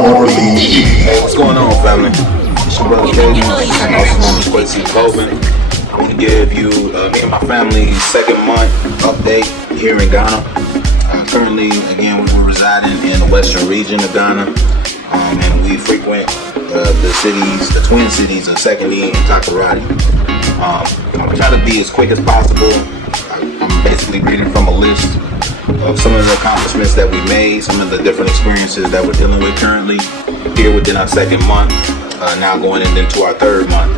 RBG. Hey, what's going on, family? It's your brother Jaden, also known as Quincy Clothing. I want to give you, me and my family's second month update here in Ghana. Currently, again, we're residing in the western region of Ghana, and we frequent the twin cities of Sekindi and Takoradi. I'll try to be as quick as possible. I'm basically reading from a list of some of the accomplishments that we made, some of the different experiences that we're dealing with currently here within our second month, now going into our third month.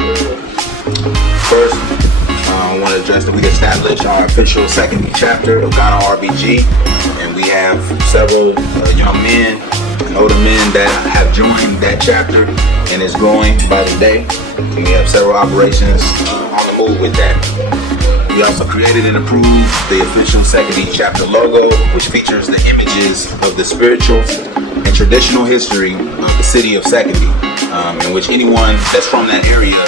First, I want to address that we established our official second chapter of Ghana RBG, and we have several young men and older men that have joined that chapter, and it's growing by the day. And we have several operations on the move with that. We also created and approved the official Sekindi chapter logo, which features the images of the spiritual and traditional history of the city of Sekindi, in which anyone that's from that area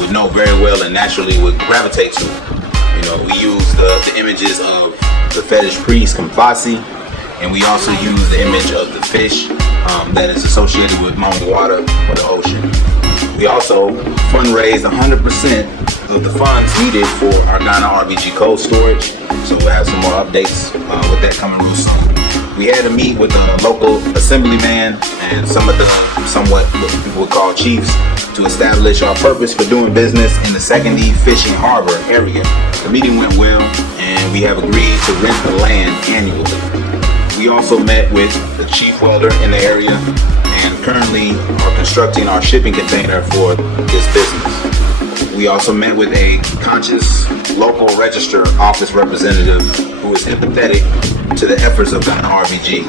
would know very well and naturally would gravitate to. You know, we use the images of the fetish priest Kamfasi, and we also use the image of the fish that is associated with mountain water or the ocean. We also fundraised 100% of the funds needed for our Ghana RBG cold storage, so we'll have some more updates with that coming real soon. We had to meet with the local assemblyman and some of the somewhat what people would call chiefs to establish our purpose for doing business in the Sekindi Fishing Harbor area. The meeting went well, and we have agreed to rent the land annually. We also met with the chief welder in the area and currently are constructing our shipping container for this business. We also met with a conscious local register office representative who is empathetic to the efforts of Ghana RBG,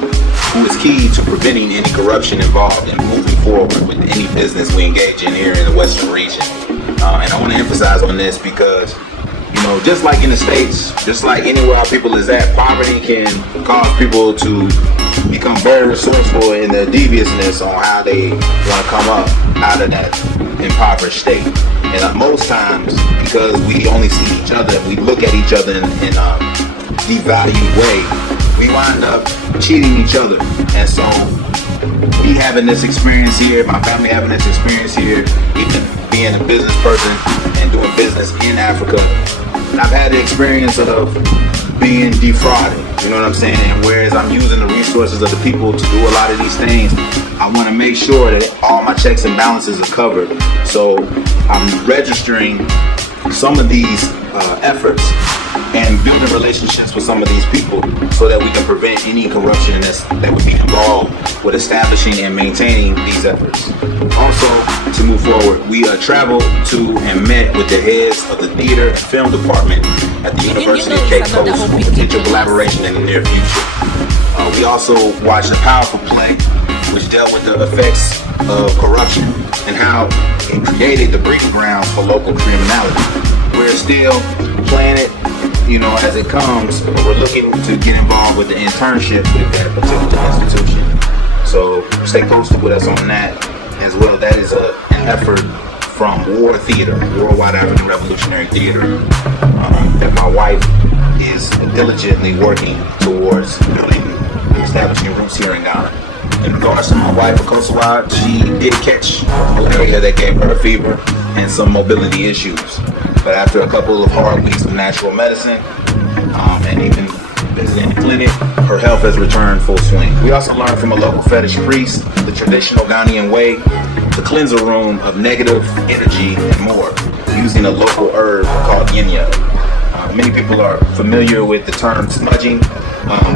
who is key to preventing any corruption involved in moving forward with any business we engage in here in the western region. And I want to emphasize on this because, you know, just like in the States, just like anywhere our people is at, poverty can cause people to become very resourceful in their deviousness on how they want to come up out of that impoverished state. And most times, because we only see each other, we look at each other in a devalued way, we wind up cheating each other. And so, me having this experience here, my family having this experience here, even being a business person and doing business in Africa, I've had the experience of being defrauded, you know what I'm saying? And whereas I'm using the resources of the people to do a lot of these things, I want to make sure that all my checks and balances are covered. So I'm registering some of these efforts and building relationships with some of these people so that we can prevent any corruption that would be involved with establishing and maintaining these efforts. Also, to move forward, we traveled to and met with the heads of the theater and film department at the University of Cape Coast for potential collaboration in the near future. We also watched a powerful play which dealt with the effects of corruption and how it created the breeding grounds for local criminality. We're still playing it, you know, as it comes, but we're looking to get involved with the internship with that particular institution. So stay posted with us on that as well. That is an effort from War Theater, Worldwide African Revolutionary Theater, that my wife is diligently working towards building and establishing roots here in Ghana. In regards to my wife, Akosua, she did catch malaria that gave her a fever and some mobility issues. But after a couple of hard weeks of natural medicine, and even visiting the clinic, her health has returned full swing. We also learned from a local fetish priest the traditional Ghanaian way, the cleanser room of negative energy and more, using a local herb called yinya. Many people are familiar with the term smudging.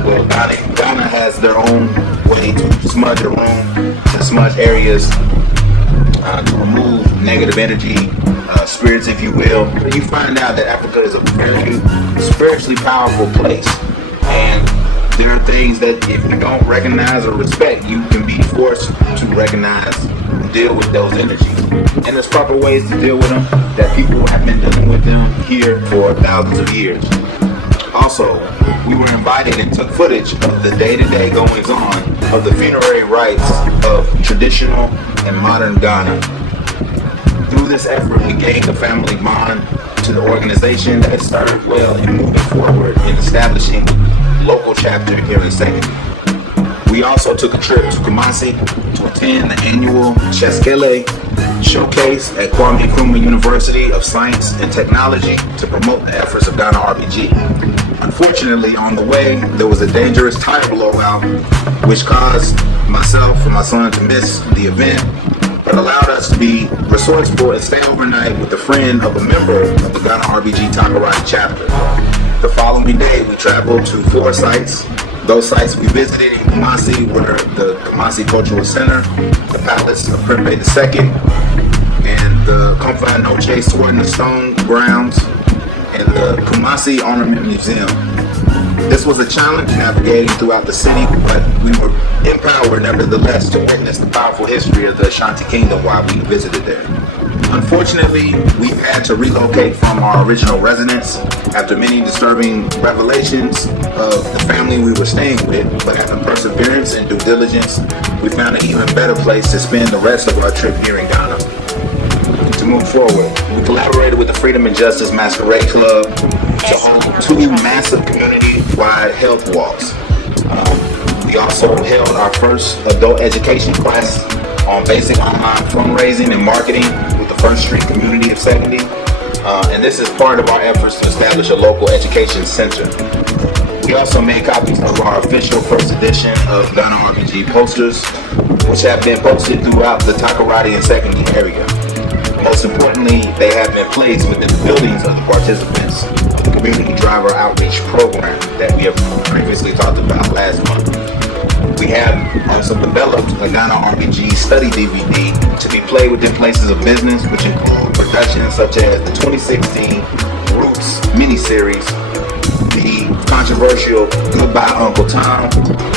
Well, Ghana has their own way to smudge a room, to smudge areas, to remove negative energy, spirits, if you will. You find out that Africa is a very spiritually powerful place, and there are things that if you don't recognize or respect, you can be forced to recognize and deal with those energies. And there's proper ways to deal with them that people have been dealing with them here for thousands of years. Also, we were invited and took footage of the day-to-day goings-on of the funerary rites of traditional and modern Ghana. Through this effort, we gained a family bond to the organization that has started well in moving forward in establishing local chapter here in Sekindi. We also took a trip to Kumasi to attend the annual Cheskele Showcase at Kwame Nkrumah University of Science and Technology to promote the efforts of Ghana RBG. Unfortunately, on the way, there was a dangerous tire blowout, which caused myself and my son to miss the event, but allowed us to be resourceful and stay overnight with a friend of a member of the Ghana RBG Takarati chapter. The following day, we traveled to 4 sites. Those sites we visited in Kumasi were the Kumasi Cultural Center, the Palace of Prempeh II, and the Komfan Noche Sword and Stone grounds, and the Kumasi Ornament Museum. This was a challenge navigating throughout the city, but we were empowered nevertheless to witness the powerful history of the Ashanti Kingdom while we visited there. Unfortunately, we've had to relocate from our original residence after many disturbing revelations of the family we were staying with, but after perseverance and due diligence, we found an even better place to spend the rest of our trip here in Ghana. To move forward, we collaborated with the Freedom and Justice Masquerade Club to hold 2 massive community-wide health walks. We also held our first adult education class on basic online fundraising and marketing with the First Street community of 70. And this is part of our efforts to establish a local education center. We also made copies of our official first edition of Ghana RBG posters, which have been posted throughout the Takoradi and Secondary area. Most importantly, they have been placed within the buildings of the participants of the Community Driver Outreach Program that we have previously talked about last month. We have also developed a Ghana RBG study DVD to be played within places of business, which include productions such as the 2016 Roots miniseries, the controversial Goodbye Uncle Tom,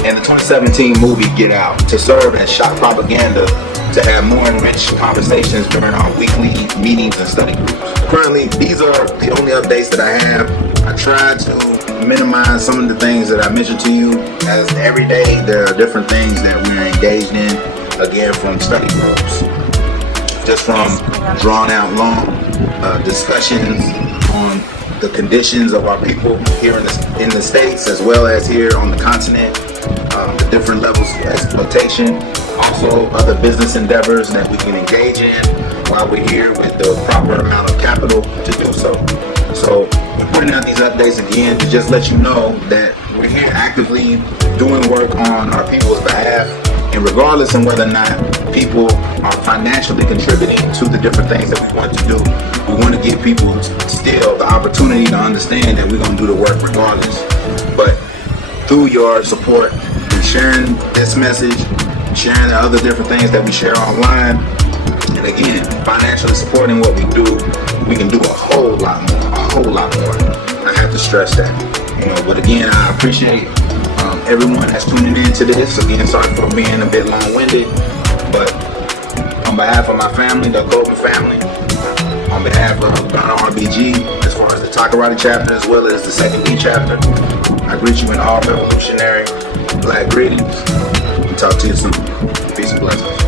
and the 2017 movie Get Out, to serve as shock propaganda to have more enriched conversations during our weekly meetings and study groups. Currently, these are the only updates that I have. I tried to minimize some of the things that I mentioned to you, as every day there are different things that we're engaged in, again from study groups, just from drawn out long discussions on the conditions of our people here in the States as well as here on the continent, the different levels of exploitation, also other business endeavors that we can engage in while we're here with the proper amount of capital to do so. So we're putting out these updates again to just let you know that we're here actively doing work on our people's behalf, and regardless of whether or not people are financially contributing to the different things that we want to do, we want to give people still the opportunity to understand that we're going to do the work regardless. But through your support and sharing this message, sharing the other different things that we share online, and again, financially supporting what we do, we can do a whole lot more. I have to stress that, but again, I appreciate everyone that's tuning in to this. Again, sorry for being a bit long-winded, but on behalf of my family, the Kobe family, on behalf of Ghana RBG, as far as the Takarati chapter as well as the Second B chapter, I greet you in all revolutionary Black greetings and talk to you soon. Peace and blessings.